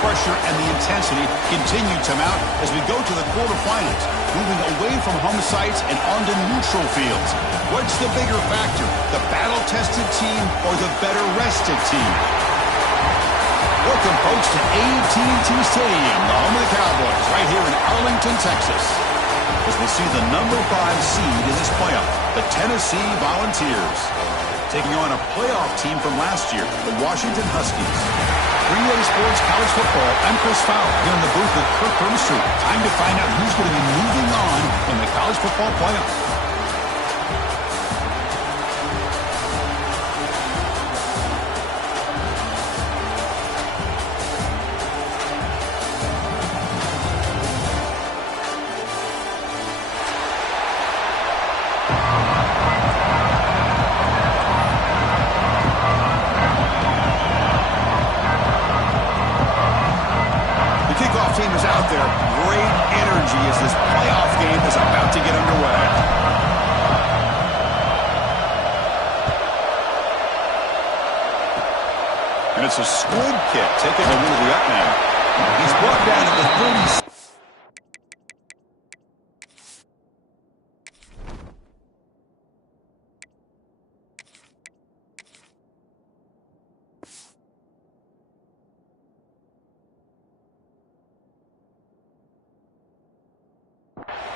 pressure and the intensity continue to mount as we go to the quarterfinals, moving away from home sites and onto neutral fields. What's the bigger factor, the battle-tested team or the better-rested team? Welcome, folks, to AT&T Stadium, the home of the Cowboys, right here in Arlington, Texas, as we see the number 5 seed in this playoff, the Tennessee Volunteers, taking on a playoff team from last year, the Washington Huskies. Relay Sports College Football, I'm Chris Fowler, here in the booth with Kirk Herbstreit. Time to find out who's going to be moving on in the college football playoff. Team is out there. Great energy as this playoff game is about to get underway. And it's a squib kick taking a little bit up now. He's brought down at the 30.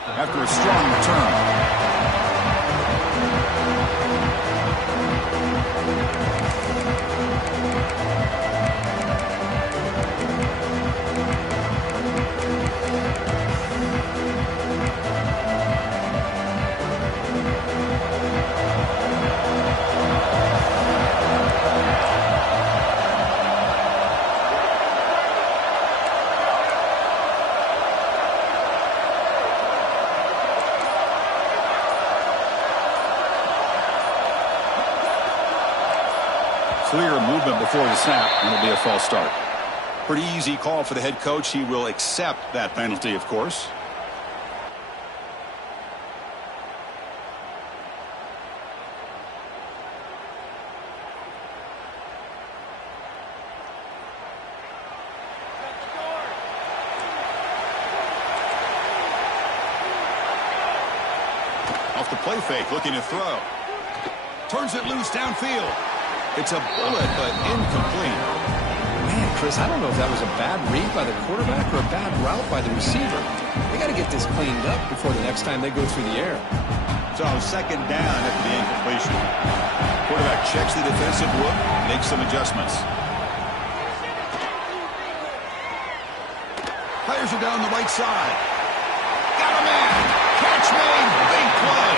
After a strong return. Clear movement before the snap, and it'll be a false start. Pretty easy call for the head coach. He will accept that penalty, of course. Off the play fake, looking to throw. Turns it loose downfield. It's a bullet, but incomplete. Man, Chris, I don't know if that was a bad read by the quarterback or a bad route by the receiver. They got to get this cleaned up before the next time they go through the air. So second down after the incompletion. Quarterback checks the defensive look, makes some adjustments. Fires it down the right side. Got a man. Catch made. Big play.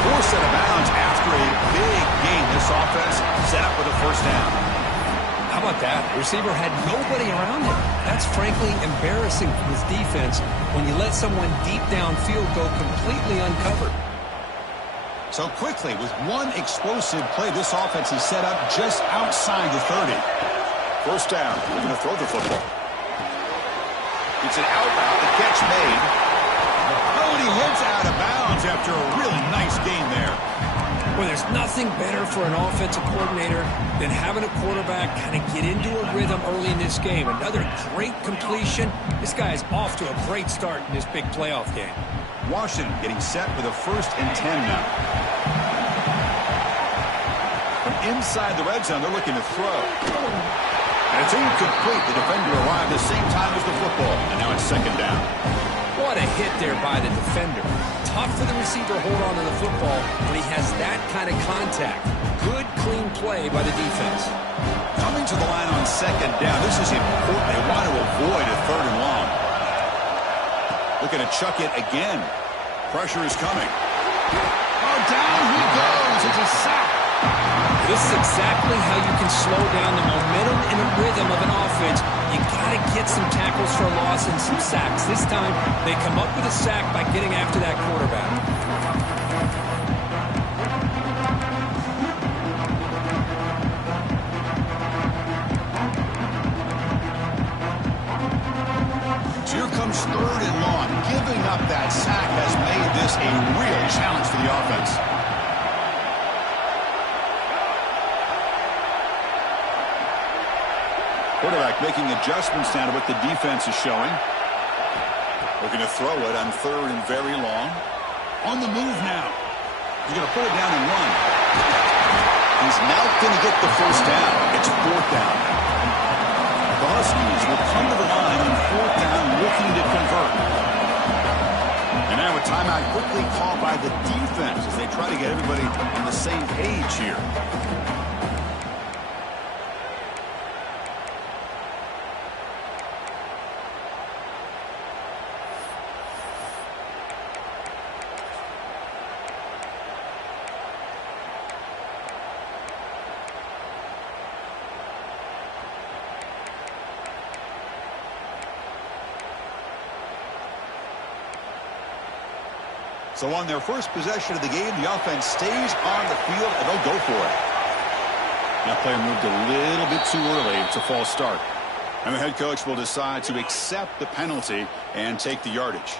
Forced out of bounds after a big game. This offense set up with a first down. How about that? The receiver had nobody around him. That's frankly embarrassing for this defense when you let someone deep downfield go completely uncovered. So quickly, with one explosive play, this offense is set up just outside the 30. First down. We're going to throw the football. It's an out route. The catch made. Oh, and he heads out of bounds after a really nice game there. Well, there's nothing better for an offensive coordinator than having a quarterback kind of get into a rhythm early in this game. Another great completion. This guy is off to a great start in this big playoff game. Washington getting set for the 1st and 10 now. From inside the red zone, they're looking to throw. And it's incomplete. The defender arrived the same time as the football. And now it's second down. What a hit there by the defender. Tough for the receiver to hold on to the football when he has that kind of contact. Good, clean play by the defense. Coming to the line on second down. This is important. They want to avoid a 3rd and long. Looking to chuck it again. Pressure is coming. Oh, down he goes. It's a sack. This is exactly how you can slow down the momentum and the rhythm of an offense. You got to get some tackles for a loss and some sacks. This time, they come up with a sack by getting after that quarterback. So here comes 3rd and long. Giving up that sack has made this a real challenge for the offense. Quarterback making adjustments now to what the defense is showing. Looking to throw it on 3rd and very long. On the move now. He's going to put it down and run. He's now going to get the first down. It's 4th down. The Huskies will come to the line on 4th down, looking to convert. And now a timeout quickly called by the defense as they try to get everybody on the same page here. So on their first possession of the game, the offense stays on the field, and they'll go for it. That player moved a little bit too early. It's a false start. And the head coach will decide to accept the penalty and take the yardage.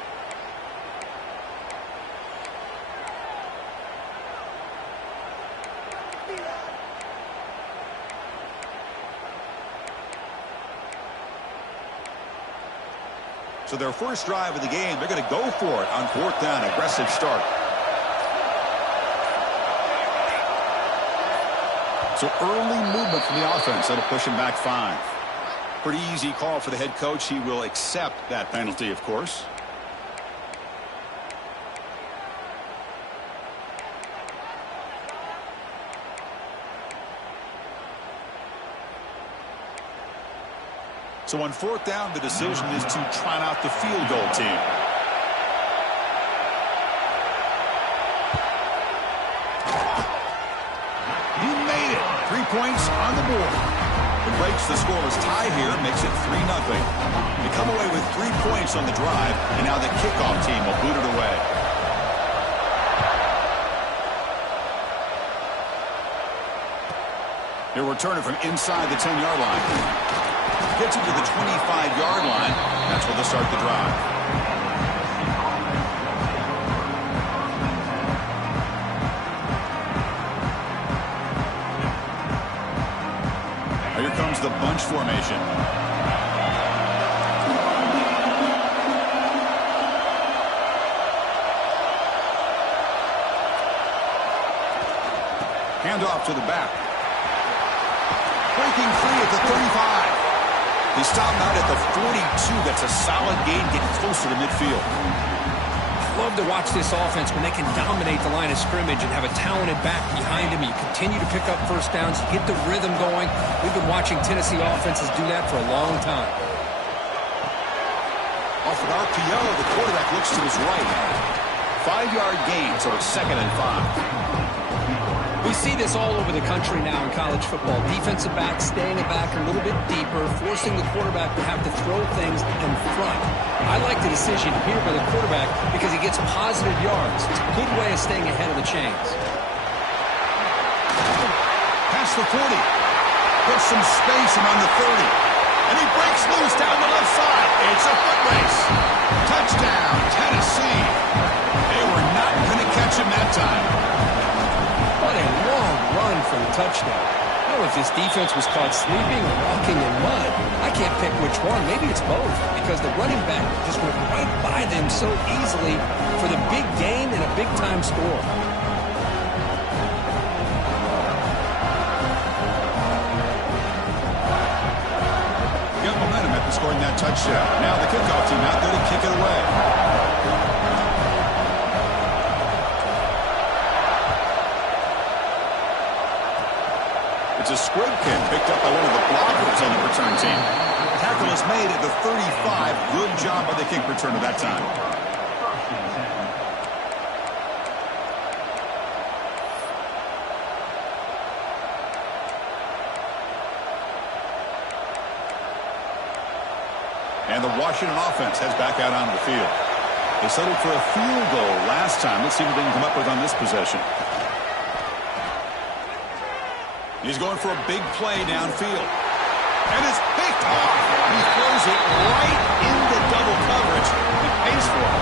So their first drive of the game, they're going to go for it on 4th down. Aggressive start. So early movement from the offense. That'll push him back 5. Pretty easy call for the head coach. He will accept that penalty, of course. So on 4th down, the decision is to trot out the field goal team. He made it. 3 points on the board. It breaks the scoreless tie here, makes it 3-0. They come away with 3 points on the drive, and now the kickoff team will boot it away. They'll return it from inside the 10-yard line. Gets it to the 25-yard line. That's where they'll start the drive. Now here comes the bunch formation. Handoff to the back. Breaking free at the 35. He stopped out at the 42. That's a solid gain, getting closer to midfield. I love to watch this offense when they can dominate the line of scrimmage and have a talented back behind him. You continue to pick up first downs, get the rhythm going. We've been watching Tennessee offenses do that for a long time. Off an RPO, the quarterback looks to his right. 5-yard gain, so it's 2nd and 5. We see this all over the country now in college football. Defensive backs staying back a little bit deeper, forcing the quarterback to have to throw things in front. I like the decision here by the quarterback because he gets positive yards. It's a good way of staying ahead of the chains. Past the 40. Puts some space and on the 30. And he breaks loose down the left side. It's a foot race. Touchdown, Tennessee. They were not going to catch him that time. What a long run for the touchdown. I don't know if this defense was caught sleeping or walking in mud. I can't pick which one. Maybe it's both because the running back just went right by them so easily for the big gain and a big-time score. Got momentum after scoring that touchdown. Now the kickoff team out there to kick it away. It's a squib kick picked up by one of the blockers on the return team. Tackle is made at the 35. Good job by the kick returner that time. And the Washington offense heads back out onto the field. They settled for a field goal last time. Let's see what they can come up with on this possession. He's going for a big play downfield. And it's picked off. He throws it right into double coverage. He pays for it.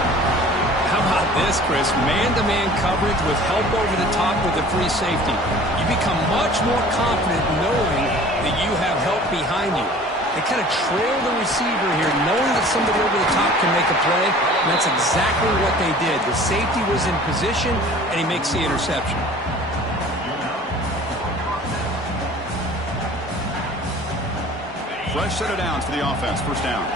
How about this, Chris? Man-to-man coverage with help over the top with a free safety. You become much more confident knowing that you have help behind you. They kind of trail the receiver here, knowing that somebody over the top can make a play, and that's exactly what they did. The safety was in position, and he makes the interception. Fresh set of downs for the offense. First down.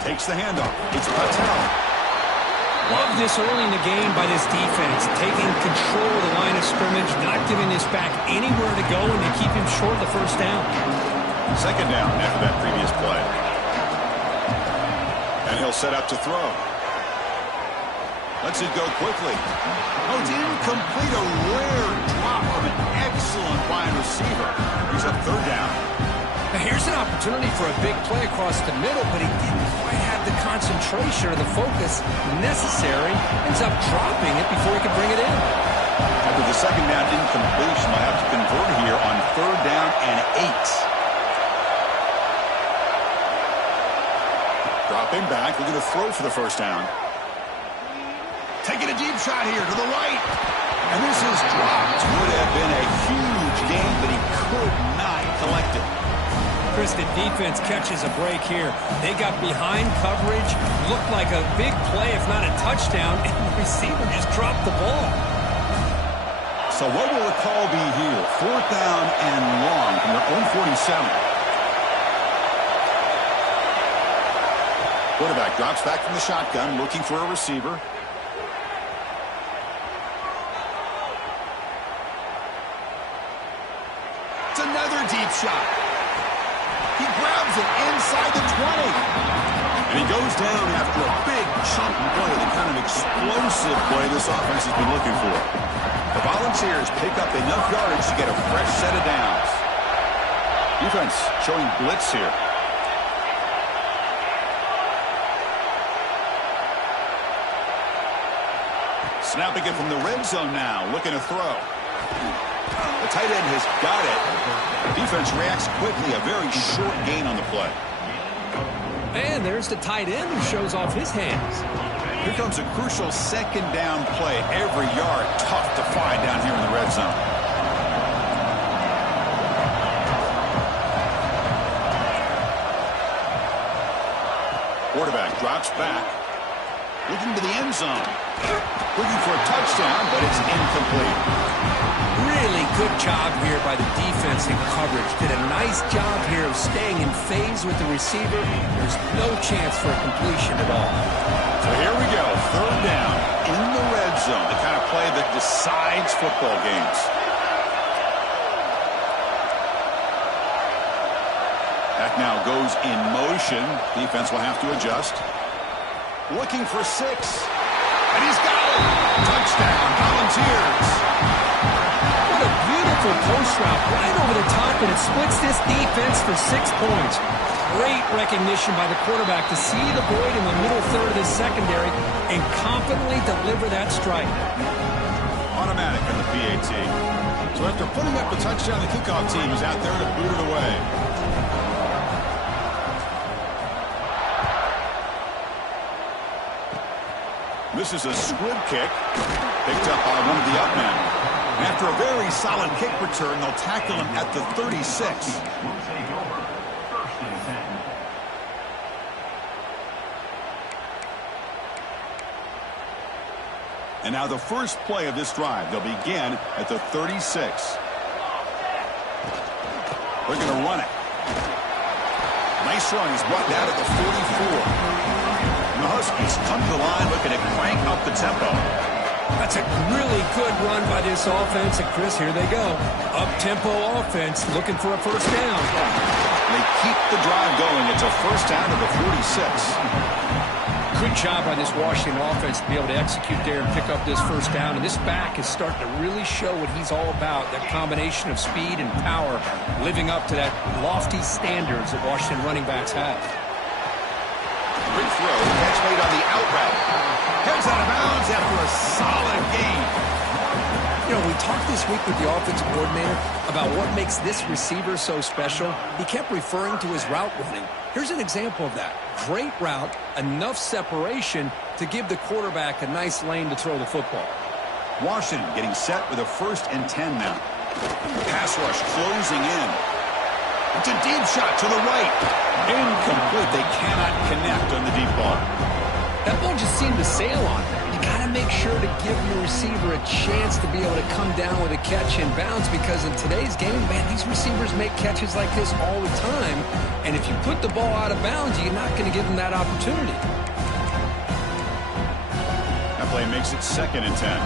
Takes the handoff. It's Patel. Love this early in the game by this defense, taking control of the line of scrimmage, not giving this back anywhere to go, and to keep him short of the first down. Second down after that previous play. And he'll set up to throw. Lets it go quickly. Oh, it's incomplete. A rare drop from an excellent wide receiver. He's up third down. Now here's an opportunity for a big play across the middle, but he didn't quite have the concentration or the focus necessary. Ends up dropping it before he could bring it in. After the second down incompletion, they'll have to convert here on third down and 8. Dropping back, looking to throw for the first down. Taking a deep shot here to the right. And this is dropped. Would have been a huge gain, but he could not collect it. Chris, the defense catches a break here. They got behind coverage, looked like a big play, if not a touchdown, and the receiver just dropped the ball. So what will the call be here? Fourth down and long from their own 47. Quarterback drops back from the shotgun, looking for a receiver. It's another deep shot. He grabs it inside the 20. And he goes down after a big chunk play, the kind of explosive play this offense has been looking for. The Volunteers pick up enough yardage to get a fresh set of downs. Defense showing blitz here. Snapping it from the red zone now, looking to throw. The tight end has got it. Defense reacts quickly, a very short gain on the play. And there's the tight end who shows off his hands. Here comes a crucial second down play. Every yard tough to find down here in the red zone. Quarterback drops back. Looking to the end zone. Looking for a touchdown, but it's incomplete. Really good job here by the defense in coverage. Did a nice job here of staying in phase with the receiver. There's no chance for a completion at all. So here we go. Third down in the red zone. The kind of play that decides football games. That now goes in motion. Defense will have to adjust. Looking for 6. And he's got it. Touchdown, Volunteers. What a beautiful post route right over the top, and it splits this defense for 6 points. Great recognition by the quarterback to see the void in the middle third of this secondary and confidently deliver that strike. Automatic on the PAT. So after putting up the touchdown, the kickoff team is out there to boot it away. This is a squib kick, picked up by one of the up men. After a very solid kick return, they'll tackle him at the 36. And now the first play of this drive, they'll begin at the 36. They're going to run it. Nice run. He's brought down at the 44. The Huskies come to the line looking to crank up the tempo. That's a really good run by this offense. And Chris, here they go. Up-tempo offense looking for a first down. They keep the drive going. It's a first down to the 46. Good job by this Washington offense to be able to execute there and pick up this first down. And this back is starting to really show what he's all about. That combination of speed and power living up to that lofty standards that Washington running backs have. Big throw, catch made on the out route. Heads out of bounds after a solid gain. You know, we talked this week with the offensive coordinator about what makes this receiver so special. He kept referring to his route running. Here's an example of that. Great route, enough separation to give the quarterback a nice lane to throw the football. Washington getting set with a 1st and 10 now. Pass rush closing in. It's a deep shot to the right. Incomplete. They cannot connect on the deep ball. That ball just seemed to sail on him. You got to make sure to give your receiver a chance to be able to come down with a catch and bounce, because in today's game, man, these receivers make catches like this all the time. And if you put the ball out of bounds, you're not going to give them that opportunity. That play makes it 2nd and 10.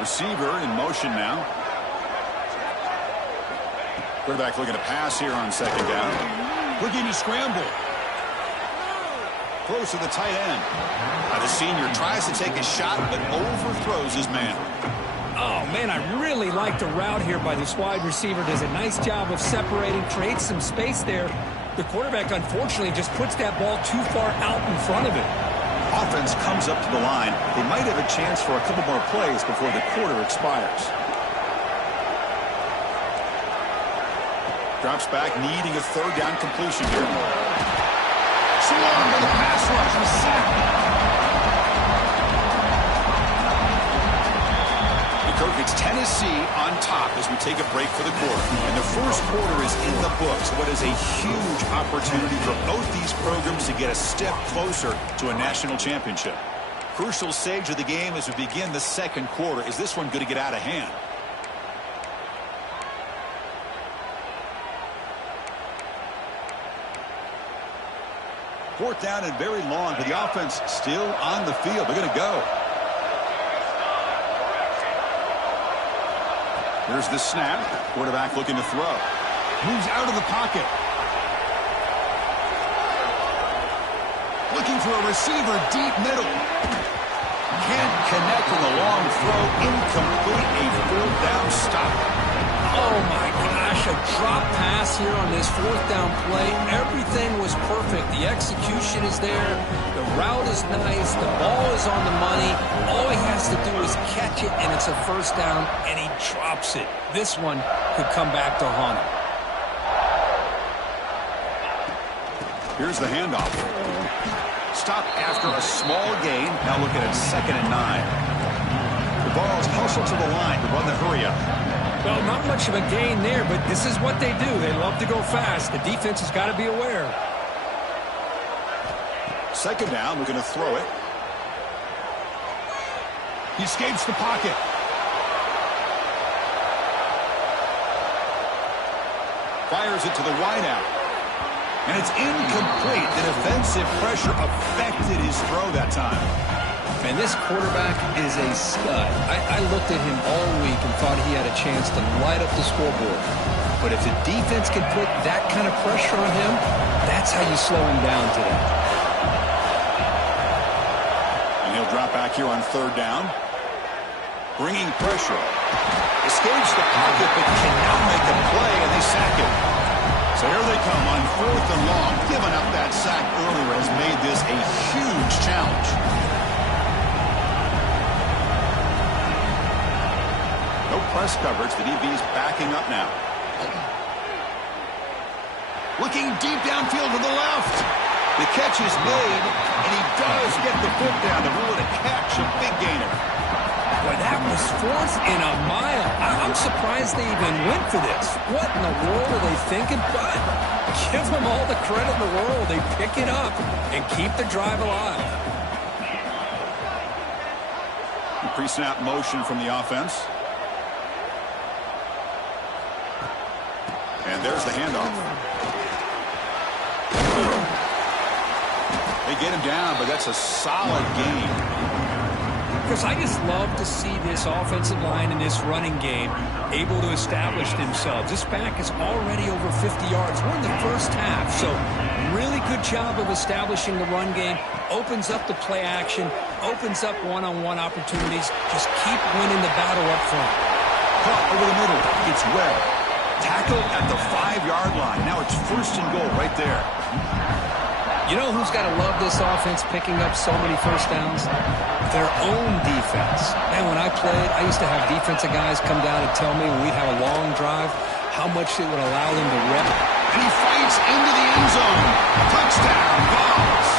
Receiver in motion now. Quarterback looking to pass here on 2nd down. Looking to scramble. Close to the tight end. The senior tries to take a shot, but overthrows his man. Oh, man, I really like the route here by this wide receiver. Does a nice job of separating, creates some space there. The quarterback, unfortunately, just puts that ball too far out in front of it. Offense comes up to the line. They might have a chance for a couple more plays before the quarter expires. Drops back, needing a 3rd down completion here. Swung to the pass rush, a sack. Kirk, it's Tennessee on top as we take a break for the quarter. And the first quarter is in the books. What is a huge opportunity for both these programs to get a step closer to a national championship. Crucial stage of the game as we begin the 2nd quarter. Is this one going to get out of hand? Fourth down and very long, but the offense still on the field. They're going to go. There's the snap. Quarterback looking to throw. Moves out of the pocket. Looking for a receiver deep middle. Can't connect on the long throw. Incomplete. A 4th down stop. Oh, my gosh, a drop pass here on this 4th down play. Everything was perfect. The execution is there. The route is nice. The ball is on the money. All he has to do is catch it, and it's a 1st down, and he drops it. This one could come back to haunt him. Here's the handoff. Stop after a small gain. Now looking at 2nd and 9. The ball's hustled to the line to run the hurry up. Well, not much of a gain there, but this is what they do. They love to go fast. The defense has got to be aware. 2nd down, we're going to throw it. He escapes the pocket. Fires it to the wideout. And it's incomplete. The defensive pressure affected his throw that time. And this quarterback is a stud. I looked at him all week and thought he had a chance to light up the scoreboard. But if the defense can put that kind of pressure on him, that's how you slow him down today. And he'll drop back here on 3rd down. Bringing pressure. Escapes the pocket, but cannot make a play, and they sack it. So here they come on 4th and long. Giving up that sack earlier has made this a huge challenge. No press coverage. The DB's backing up now. Looking deep downfield to the left. The catch is made, and he does get the foot down to rule it a catch, a big gainer. Boy, that was 4th and a mile. I'm surprised they even went for this. What in the world are they thinking? But give them all the credit in the world. They pick it up and keep the drive alive. Pre-snap motion from the offense. And there's the handoff. They get him down, but that's a solid game. Because I just love to see this offensive line and this running game able to establish themselves. This back is already over 50 yards. We're in the first half, so really good job of establishing the run game. Opens up the play action, opens up one-on-one opportunities. Just keep winning the battle up front. Caught over the middle. It's Webb. Tackle at the 5-yard line. Now it's 1st and goal right there. You know who's got to love this offense picking up so many 1st downs? Their own defense. Man, when I played, I used to have defensive guys come down and tell me when we'd have a long drive how much it would allow them to rep. And he fights into the end zone. Touchdown, Vols.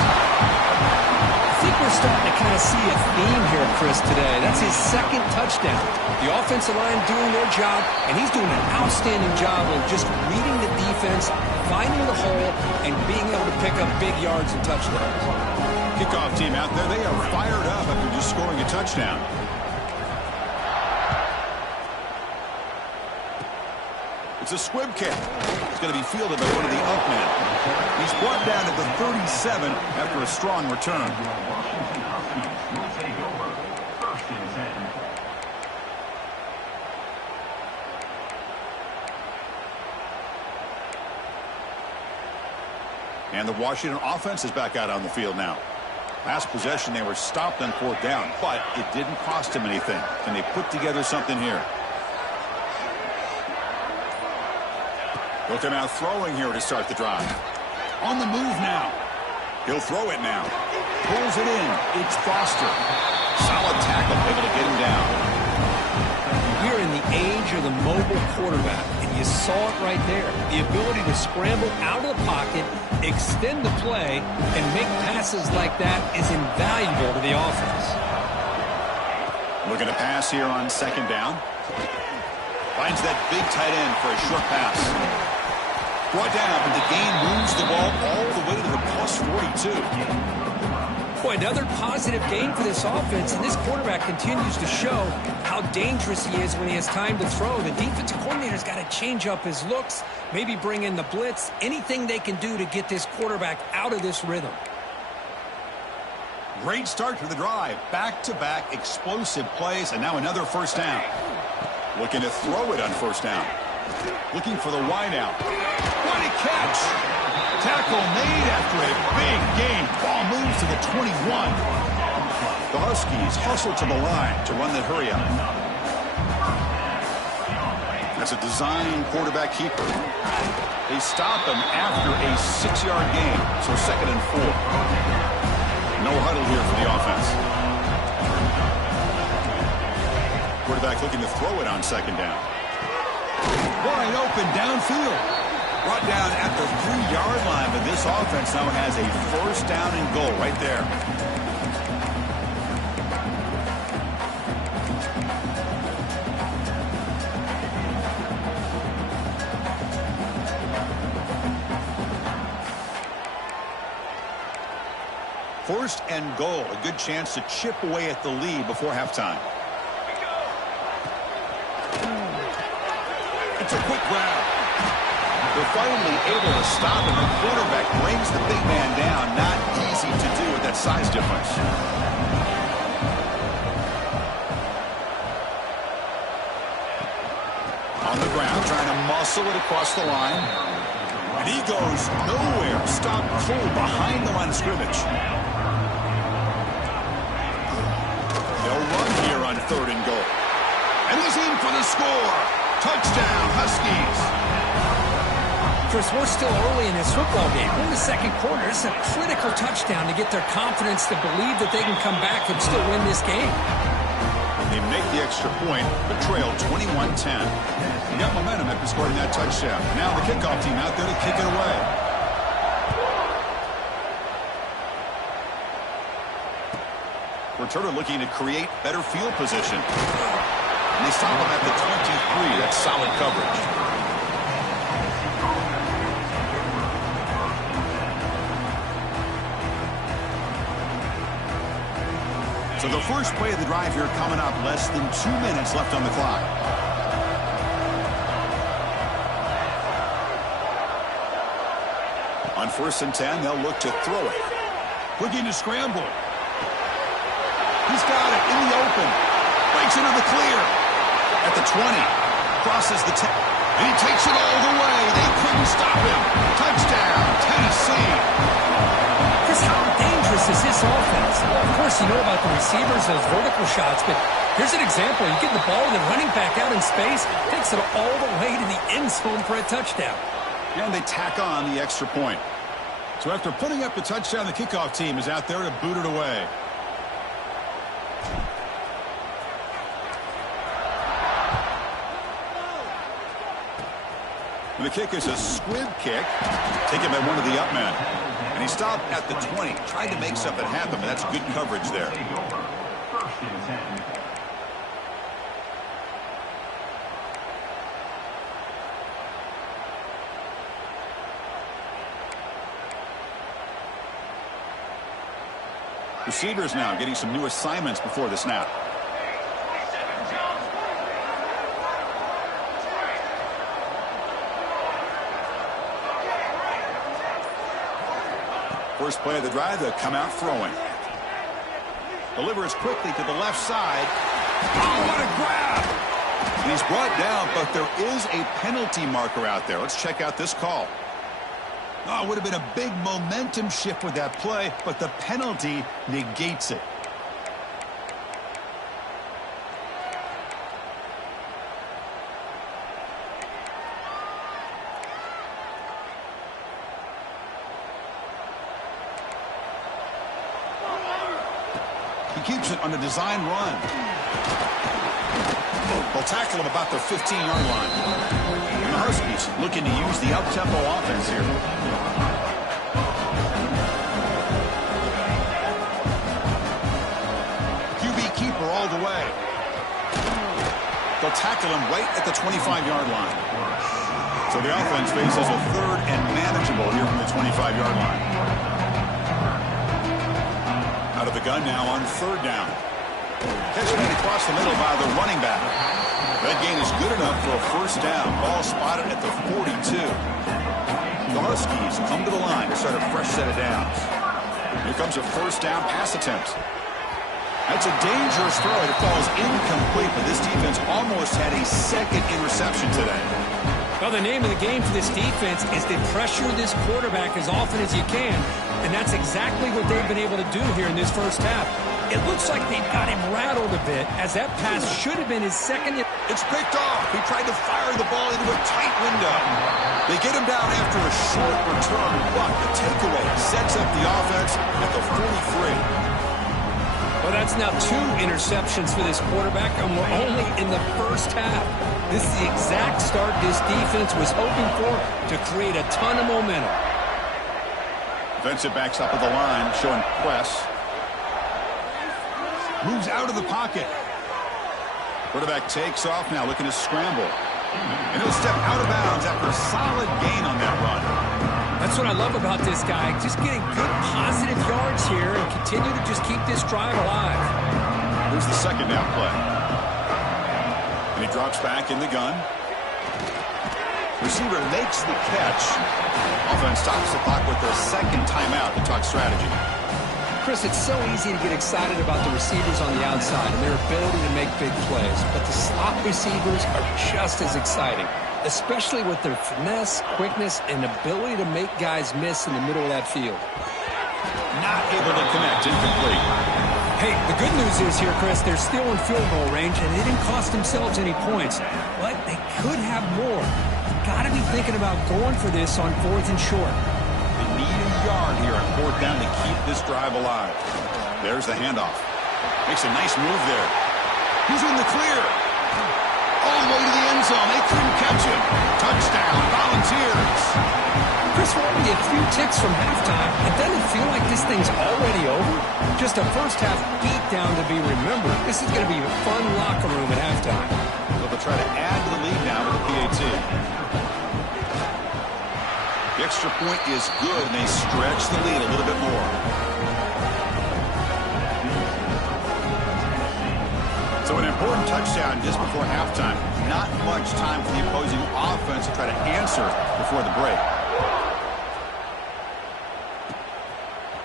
starting to kind of see a theme here, Chris, today. That's his second touchdown. The offensive line doing their job, and he's doing an outstanding job of just reading the defense, finding the hole, and being able to pick up big yards and touchdowns. Kickoff team out there, they are fired up after just scoring a touchdown. It's a squib kick. It's going to be fielded by one of the up men. He's brought down at the 37 after a strong return. And the Washington offense is back out on the field now. Last possession, they were stopped on 4th down, but it didn't cost them anything. Can they put together something here? They'll come out throwing here to start the drive. On the move now. He'll throw it now. Pulls it in. It's Foster. Solid tackle, able to get him down. We're in the age of the mobile quarterback, and you saw it right there. The ability to scramble out of the pocket, extend the play, and make passes like that is invaluable to the offense. Looking to pass here on 2nd down. Finds that big tight end for a short pass. Brought down, but the gain moves the ball all the way to the plus 42. Boy, another positive gain for this offense, and this quarterback continues to show how dangerous he is when he has time to throw. The defensive coordinator's got to change up his looks, maybe bring in the blitz, anything they can do to get this quarterback out of this rhythm. Great start to the drive. Back-to-back explosive plays, and now another 1st down. Looking to throw it on 1st down. Looking for the wideout. What a catch! Tackle made after a big gain. Ball moves to the 21. The Huskies hustle to the line to run the hurry up. That's a design quarterback keeper. They stop him after a 6-yard gain, so 2nd and 4. No huddle here for the offense. Quarterback looking to throw it on 2nd down. Wide open downfield. Brought down at the 3-yard line, but this offense now has a 1st down and goal right there. First and goal, a good chance to chip away at the lead before halftime. It's a quick grab. They're finally able to stop him. The quarterback brings the big man down. Not easy to do with that size difference. On the ground, trying to muscle it across the line. And he goes nowhere. Stopped cold behind the line of scrimmage. They'll run here on 3rd and goal. And he's in for the score. Touchdown, Huskies. Chris, we're still early in this football game. We're in the 2nd quarter. This is a critical touchdown to get their confidence to believe that they can come back and still win this game. They make the extra point, but trail 21-10. You got momentum after scoring that touchdown. Now the kickoff team out there to kick it away. Returner looking to create better field position. And they stop him at the 23. That's solid coverage. So the first play of the drive here coming up, less than 2 minutes left on the clock. On 1st and 10, they'll look to throw it. Looking to scramble. He's got it in the open. Breaks into the clear. At the 20. Crosses the 10. And he takes it all the way. They couldn't stop him. Touchdown, Tennessee. Chris, how dangerous is this offense? Well, of course, you know about the receivers, those vertical shots, but here's an example. You get the ball and the running back out in space, takes it all the way to the end zone for a touchdown. And they tack on the extra point. So after putting up the touchdown, the kickoff team is out there to boot it away. And the kick is a squib kick, taken by one of the up men. And he stopped at the 20. Tried to make something happen, but that's good coverage there. Receivers now getting some new assignments before the snap. First play of the drive, they'll come out throwing. Delivers quickly to the left side. Oh, what a grab! And he's brought down, but there is a penalty marker out there. Let's check out this call. Oh, it would have been a big momentum shift with that play, but the penalty negates it. He keeps it on a design run. They'll tackle him about the 15-yard line. And the Huskies looking to use the up-tempo offense here. QB keeper all the way. They'll tackle him right at the 25-yard line. So the offense faces a third and manageable here from the 25-yard line. Out of the gun now on third down. Catch made across the middle by the running back. That gain is good enough for a first down. Ball spotted at the 42. The Huskies come to the line to start a fresh set of downs. Here comes a first down pass attempt. That's a dangerous throw. It falls incomplete, but this defense almost had a second interception today. Well, the name of the game for this defense is to pressure this quarterback as often as you can, and that's exactly what they've been able to do here in this first half. It looks like they've got him rattled a bit, as that pass should have been his second. It's picked off. He tried to fire the ball into a tight window. They get him down after a short return, but the takeaway sets up the offense at the 43. Well, that's now 2 interceptions for this quarterback, and we're only in the first half. This is the exact start this defense was hoping for to create a ton of momentum. Defensive backs up at the line, showing press. Moves out of the pocket. Quarterback takes off now, looking to scramble. And he'll step out of bounds after a solid gain on that run. That's what I love about this guy. Just getting good positive yards here and continue to just keep this drive alive. Here's the second down play. And he drops back in the gun. Receiver makes the catch. Offense stops the clock with their second timeout to talk strategy. Chris, it's so easy to get excited about the receivers on the outside and their ability to make big plays. But the slot receivers are just as exciting, especially with their finesse, quickness, and ability to make guys miss in the middle of that field. Not able to connect, incomplete. Hey, the good news is here, Chris, they're still in field goal range, and they didn't cost themselves any points. But they could have more. Got to be thinking about going for this on 4th and short. They need a yard here on 4th down to keep this drive alive. There's the handoff. Makes a nice move there. He's in the clear. All the way to the end zone. They couldn't catch him. Touchdown, Volunteers. Chris, we're only a few ticks from halftime. It doesn't feel like this thing's already over. Just a first half beatdown to be remembered. This is going to be a fun locker room at halftime. So they'll try to add to the lead now with the PAT. The extra point is good, and they stretch the lead a little bit more. So an important touchdown just before halftime. Not much time for the opposing offense to try to answer before the break.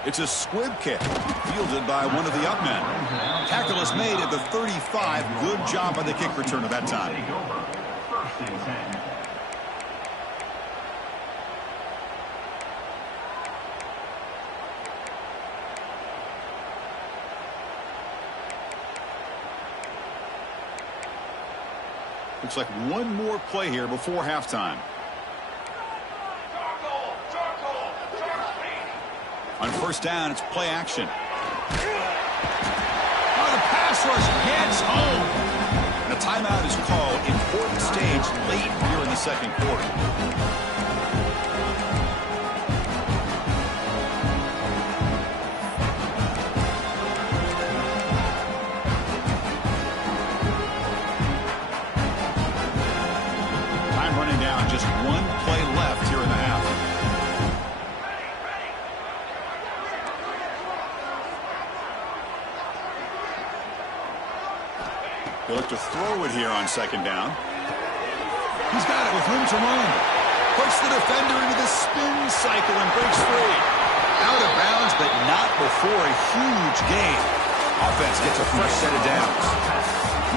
It's a squib kick, fielded by one of the up men. Tackle is made at the 35. Good job by the kick return at that time. Looks like one more play here before halftime. On first down, it's play action. Oh, the pass rush gets home. And a timeout is called. Important stage late here in the second quarter. just one play left here in the half. He'll look to throw it here on second down. He's got it with room to run. Puts the defender into the spin cycle and breaks free. Out of bounds, but not before a huge gain. Offense gets a fresh set of downs.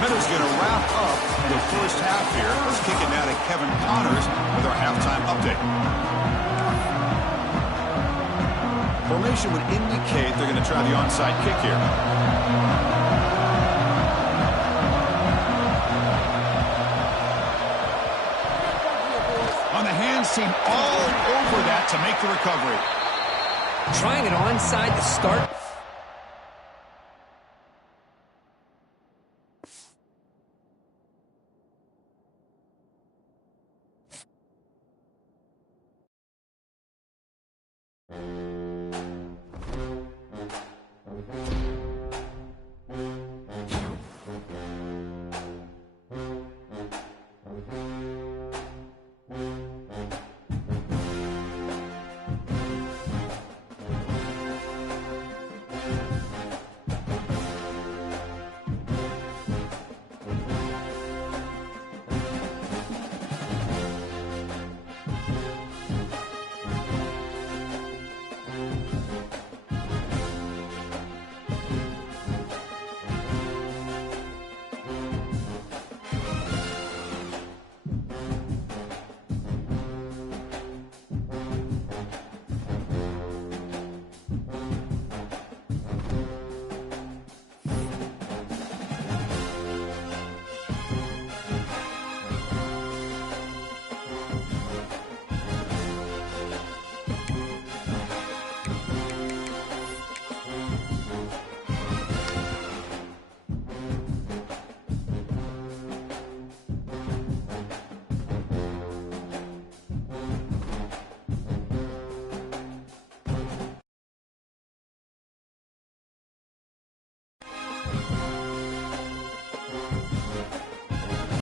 Minter's going to wrap up the first half here. Let's kick it now to Kevin Connors with our halftime update. Formation would indicate they're going to try the onside kick here. On the hands team all over that to make the recovery. Trying it onside to start.